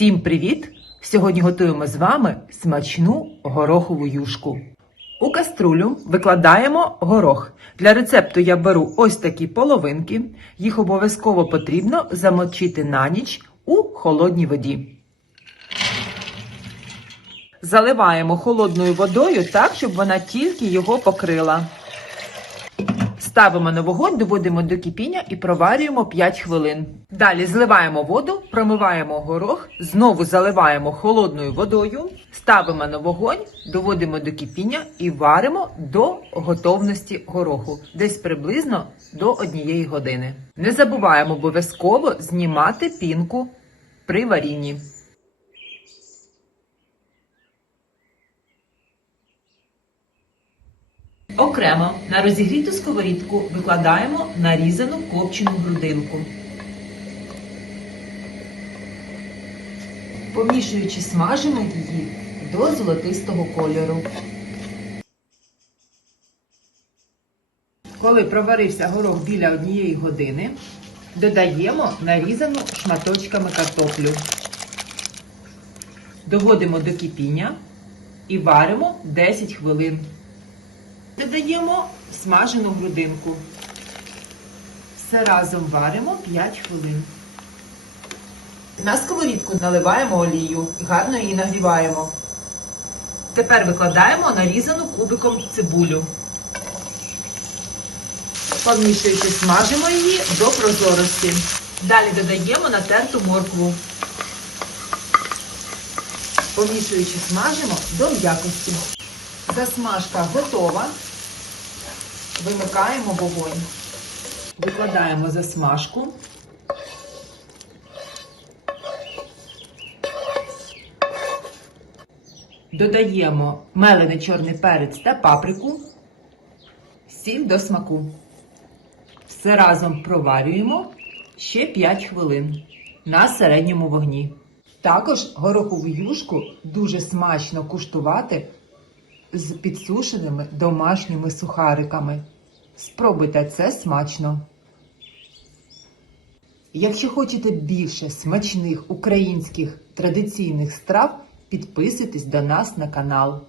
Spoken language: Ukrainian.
Всім привіт! Сьогодні готуємо з вами смачну горохову юшку. У каструлю викладаємо горох. Для рецепту я беру ось такі половинки. Їх обов'язково потрібно замочити на ніч у холодній воді. Заливаємо холодною водою так, щоб вона тільки його покрила. Ставимо на вогонь, доводимо до кипіння і проварюємо 5 хвилин. Далі зливаємо воду, промиваємо горох, знову заливаємо холодною водою, ставимо на вогонь, доводимо до кипіння і варимо до готовності гороху, десь приблизно до однієї години. Не забуваємо обов'язково знімати пінку при варінні. Окремо на розігріту сковорідку викладаємо нарізану копчену грудинку. Помішуючи, смажимо її до золотистого кольору. Коли проварився горох біля однієї години, додаємо нарізану шматочками картоплю. Доводимо до кипіння і варимо 10 хвилин. Додаємо смажену грудинку. Все разом варимо 5 хвилин. На сковорідку наливаємо олію гарно її нагріваємо. Тепер викладаємо нарізану кубиком цибулю. Помішуючи, смажимо її до прозорості. Далі додаємо натерту моркву. Помішуючи, смажимо до м'якості. Засмажка готова. Вимикаємо вогонь. Викладаємо засмажку. Додаємо мелений чорний перець та паприку, сіль до смаку. Все разом проварюємо ще 5 хвилин на середньому вогні. Також горохову юшку дуже смачно куштувати з підсушеними домашніми сухариками. Спробуйте це смачно. Якщо хочете більше смачних українських традиційних страв, підписуйтесь до нас на канал.